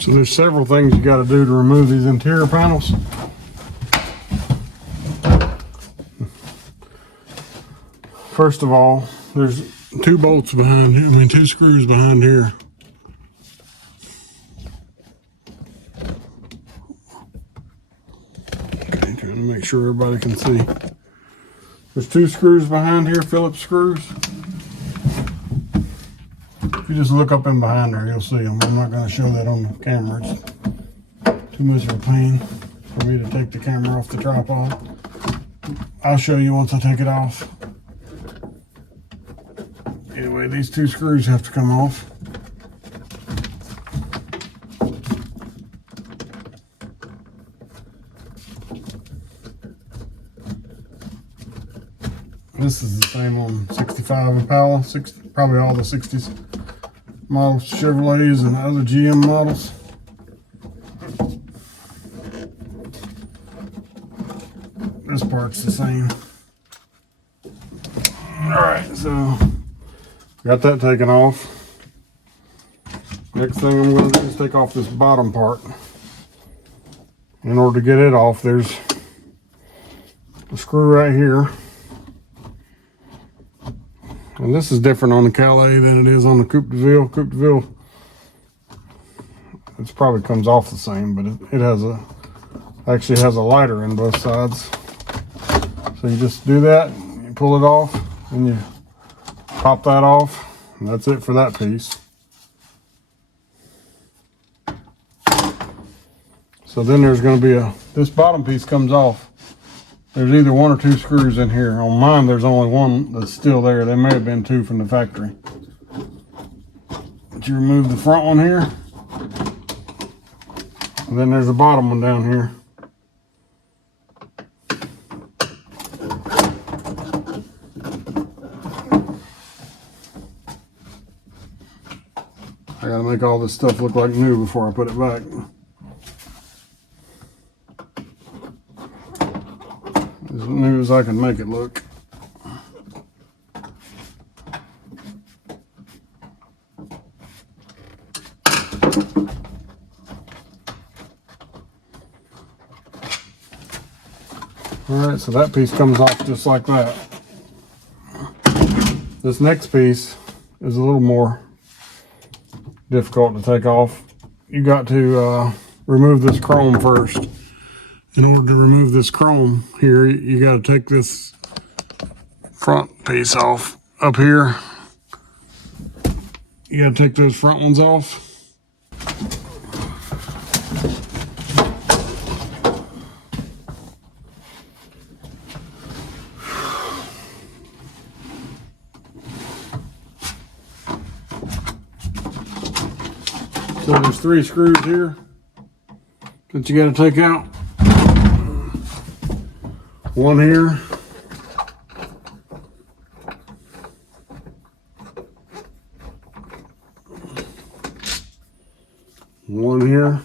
So there's several things you got to do to remove these interior panels. First of all, there's two bolts behind here, two screws behind here. Okay, trying to make sure everybody can see. There's two screws behind here, Phillips screws. If you just look up in behind there, you'll see them. I'm not going to show that on the camera. It's too much of a pain for me to take the camera off the tripod. I'll show you once I take it off. Anyway, these two screws have to come off. This is the same on 65 Impala, probably all the 60s models, Chevrolets and other GM models. This part's the same. Alright, so got that taken off. Next thing I'm going to do is take off this bottom part. In order to get it off, there's a screw right here. And this is different on the Calais than it is on the Coupe de Ville. Coupe de Ville, it probably comes off the same, but it has actually has a lighter in both sides. So you just do that, you pull it off, and you pop that off, and that's it for that piece. So then there's going to be this bottom piece comes off. There's either one or two screws in here. On mine, there's only one that's still there. There may have been two from the factory. But you remove the front one here. And then there's a bottom one down here. I gotta make all this stuff look like new before I put it back. As new as I can make it look. Alright, so that piece comes off just like that. This next piece is a little more difficult to take off. You got to remove this chrome first. In order to remove this chrome here, you got to take this front piece off up here. You got to take those front ones off. So there's three screws here that you got to take out. One here. One here.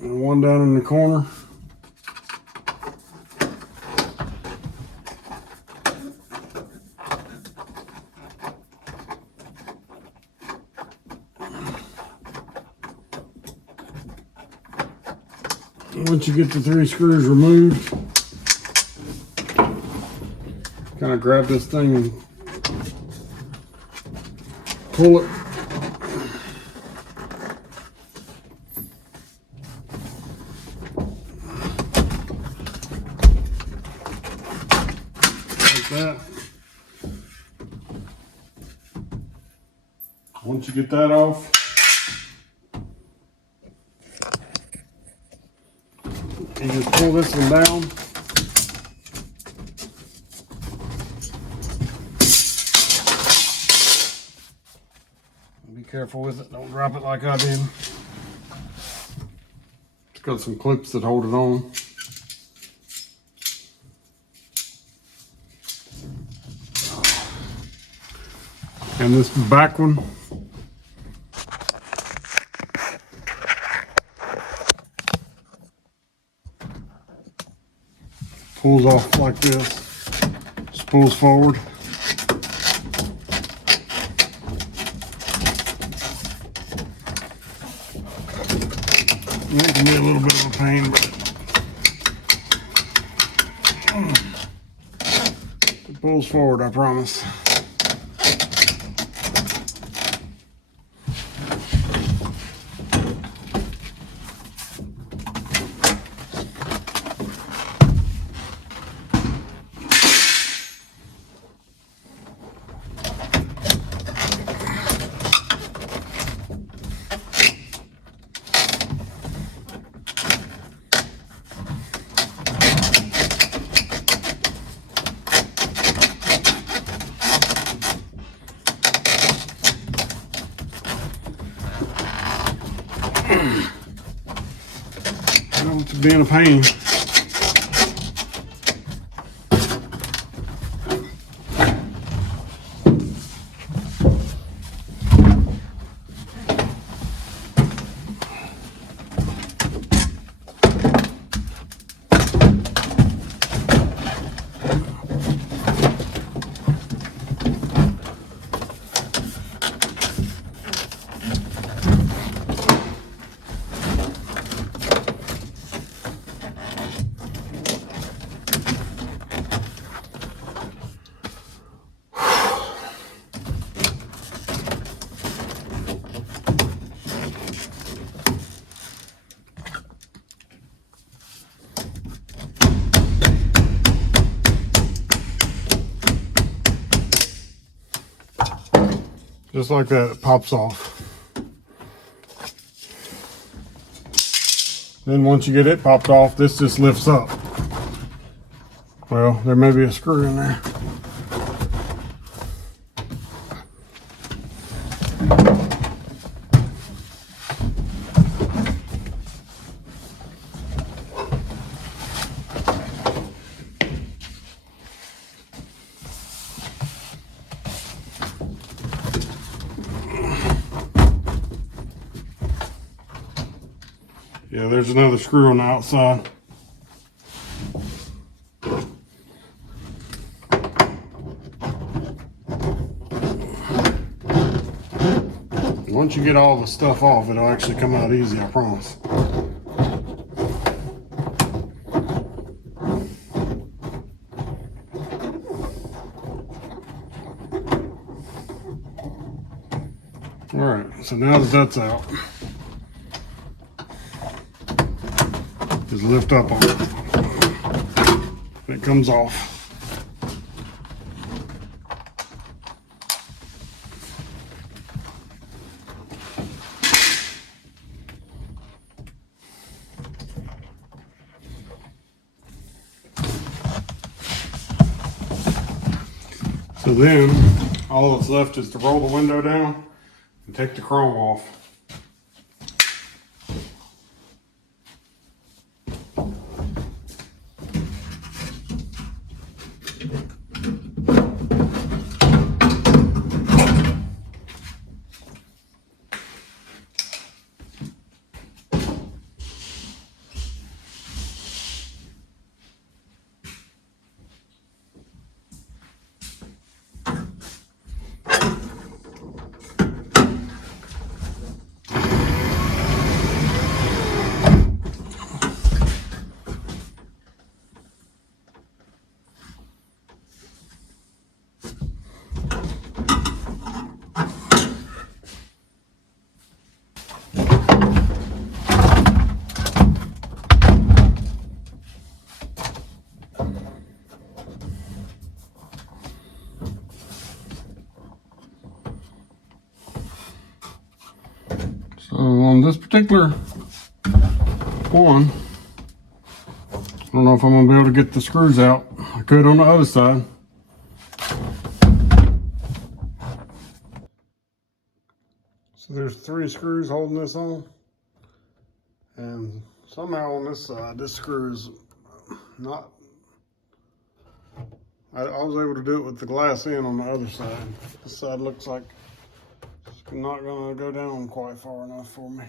And one down in the corner. Once you get the three screws removed, kind of grab this thing and pull it. Like that. Once you get that off, you just pull this one down. Be careful with it, don't drop it like I did. It's got some clips that hold it on. And this back one, pulls off like this. pulls forward. It can be a little bit of a pain, but it pulls forward, I promise. It's being a pain. Just like that, it pops off. Then once you get it popped off, this just lifts up. Well, there may be a screw in there. Yeah, there's another screw on the outside. Once you get all the stuff off, it'll actually come out easy, I promise. Alright, so now that that's out, just lift up on it. It comes off. So then, all that's left is to roll the window down and take the chrome off. So on this particular one, I don't know if I'm going to be able to get the screws out. I could on the other side. So there's 3 screws holding this on. And somehow on this side, this screw is not... I was able to do it with the glass in on the other side. This side looks like it's not going to go down quite far enough for me.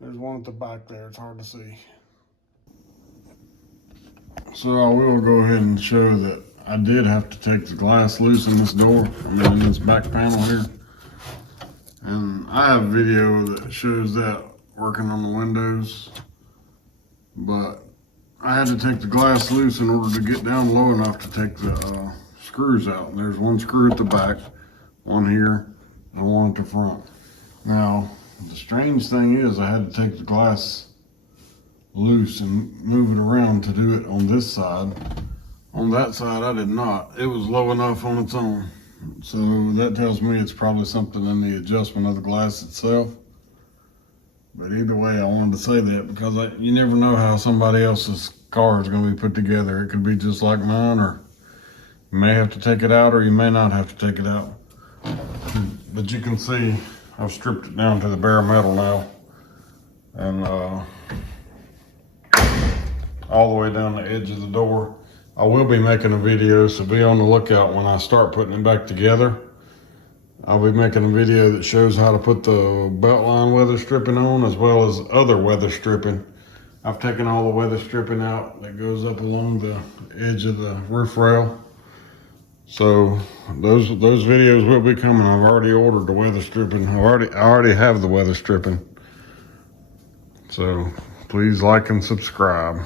There's one at the back there, it's hard to see. So I will go ahead and show that I did have to take the glass loose in this door, in this back panel here. And I have a video that shows that working on the windows, but I had to take the glass loose in order to get down low enough to take the screws out. And there's one screw at the back, one here, and one at the front. Now, the strange thing is I had to take the glass loose and move it around to do it on this side. On that side, I did not. It was low enough on its own. So that tells me it's probably something in the adjustment of the glass itself. But either way, I wanted to say that because you never know how somebody else's car is going to be put together. It could be just like mine, or you may have to take it out, or you may not have to take it out. But you can see I've stripped it down to the bare metal now. And all the way down the edge of the door. I will be making a video, so be on the lookout when I start putting it back together. I'll be making a video that shows how to put the beltline weather stripping on, as well as other weather stripping. I've taken all the weather stripping out that goes up along the edge of the roof rail. So those videos will be coming. I've already ordered the weather stripping. I already have the weather stripping. So please like and subscribe.